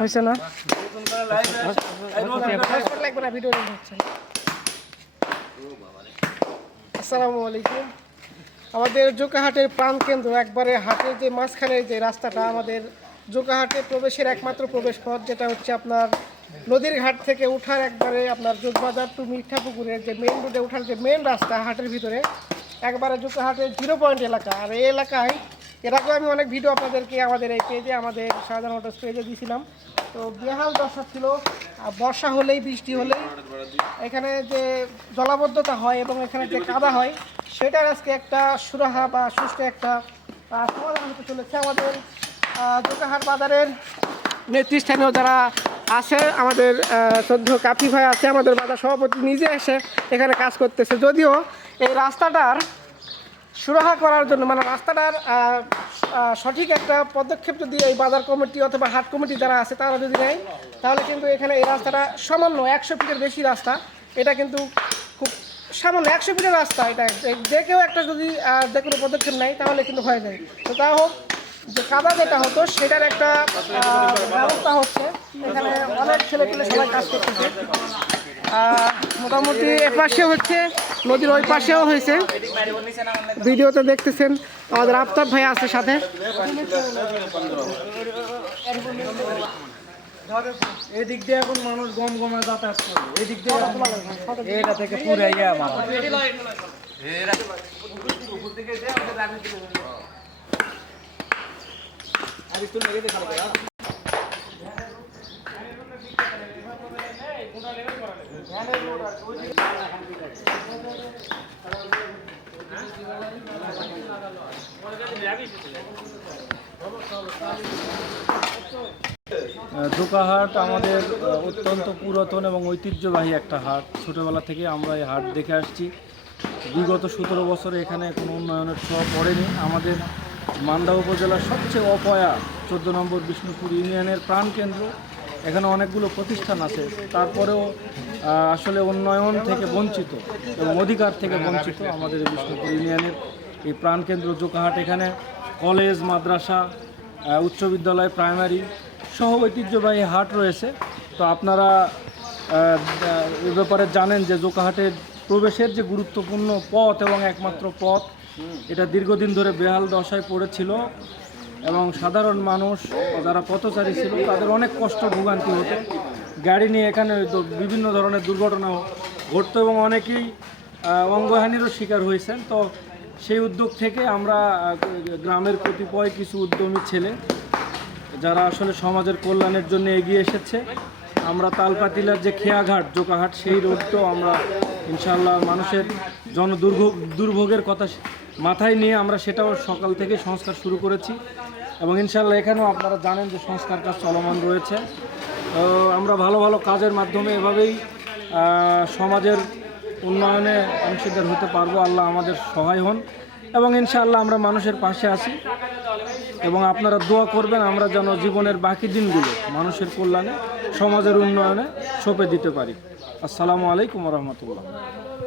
হয়েছে না? আসসালামু আলাইকুম। আমাদের জোকাহাটের প্রাণকেন্দ্র একবারে হাটের যে মাঝখানের যে রাস্তাটা, আমাদের জোকাহাটে প্রবেশের একমাত্র প্রবেশ পথ, যেটা হচ্ছে আপনার নদীর ঘাট থেকে উঠার একবারে আপনার যোগবাজার টু মিঠাপুকুরের যে মেন রোডে ওঠার যে মেন রাস্তা হাটের ভিতরে, একবারে জোকাহাটের 0 পয়েন্ট এলাকা। আর এই এলাকায় এর আগেও আমি অনেক ভিডিও আপনাদেরকে আমাদের এই পেজে, আমাদের শাহজাহান মোটরস পেজে দিয়েছিলাম। তো বেহাল দশা ছিল, বর্ষা হলেই বৃষ্টি হলেই এখানে যে জলাবদ্ধতা হয় এবং এখানে যে কাদা হয়, সেটার আজকে একটা সুরাহা বা সুষ্ঠু একটা সমাধান হতে চলেছে। আমাদের জোকাহাট বাজারের নেতৃস্থানীয় যারা আছে, আমাদের শ্রদ্ধ কাফি ভাই আছে, আমাদের বাজার সভাপতি নিজে এসে এখানে কাজ করতেছে। যদিও এই রাস্তাটার সুরাহা করার জন্য, মানে রাস্তাটার সঠিক একটা পদক্ষেপ যদি এই বাজার কমিটি অথবা হাট কমিটি যারা আছে তারা যদি নেয়, তাহলে কিন্তু এখানে এই রাস্তাটা সামান্য 100 ফিটের বেশি রাস্তা, এটা কিন্তু খুব সামান্য 100 ফিটের রাস্তা, এটা যে কেউ একটা যদি যে কোনো পদক্ষেপ নেয় তাহলে কিন্তু হয়ে যায়। তো তা হোক, যে কাদা যেটা হতো সেটার একটা ব্যবস্থা হচ্ছে। এখানে অনেক ছেলেপেলে সবাই কাজ করতেছে। মোটামুটি এপাশে হচ্ছে, নদীর ওই পাশেও হয়েছে। ভিডিওতে দেখতেছেন আমাদের আফতাব ভাই আছে সাথে। এদিক দিয়ে এখন মানুষ গম গমে যাতায়াত করে, এদিক দিয়ে এটা থেকে পুরাইয়া জোকাহাট আমাদের অত্যন্ত পুরাতন এবং ঐতিহ্যবাহী একটা হাট। ছোটোবেলা থেকে আমরা এই হাট দেখে আসছি। বিগত 17 বছরে এখানে কোনো উন্নয়নের ছোঁয়া পড়েনি। আমাদের মান্দা উপজেলার সবচেয়ে অপয়া 14 নম্বর বিষ্ণুপুর ইউনিয়নের প্রাণকেন্দ্র। এখানে অনেকগুলো প্রতিষ্ঠান আছে, তারপরেও আসলে উন্নয়ন থেকে বঞ্চিত এবং অধিকার থেকে বঞ্চিত আমাদের বিষ্ণুপুর ইউনিয়নের এই প্রাণকেন্দ্র জোকাহাট। এখানে কলেজ, মাদ্রাসা, উচ্চ বিদ্যালয়, প্রাইমারি সহ ঐতিহ্যবাহী হাট রয়েছে। তো আপনারা এ ব্যাপারে জানেন যে জোকাহাটের প্রবেশের যে গুরুত্বপূর্ণ পথ এবং একমাত্র পথ, এটা দীর্ঘদিন ধরে বেহাল দশায় পড়েছিল এবং সাধারণ মানুষ যারা পথচারী ছিল তাদের অনেক কষ্ট ভোগান্তি হতো। গাড়ি নিয়ে এখানে বিভিন্ন ধরনের দুর্ঘটনা ঘটতো এবং অনেকেই অঙ্গহানিরও শিকার হয়েছেন। তো সেই উদ্যোগ থেকে আমরা গ্রামের কতিপয় কিছু উদ্যমী ছেলে যারা আসলে সমাজের কল্যাণের জন্য এগিয়ে এসেছে, আমরা তালপাতিলার যে খেয়াঘাট জোকাহাট, সেই রোডটাও আমরা ইনশাআল্লাহ মানুষের দুর্ভোগের কথা মাথায় নিয়ে আমরা সেটাও সকাল থেকে সংস্কার শুরু করেছি এবং ইনশাআল্লাহ এখানেও আপনারা জানেন যে সংস্কার কাজ চলমান রয়েছে। তো আমরা ভালো ভালো কাজের মাধ্যমে এভাবেই সমাজের উন্নয়নে অংশীদার হতে পারবো। আল্লাহ আমাদের সহায় হন এবং ইনশাআল্লাহ আমরা মানুষের পাশে আছি এবং আপনারা দোয়া করবেন আমরা যেন জীবনের বাকি দিনগুলো মানুষের কল্যাণে, সমাজের উন্নয়নে সঁপে দিতে পারি। আসসালামু আলাইকুম ওয়া রাহমাতুল্লাহ।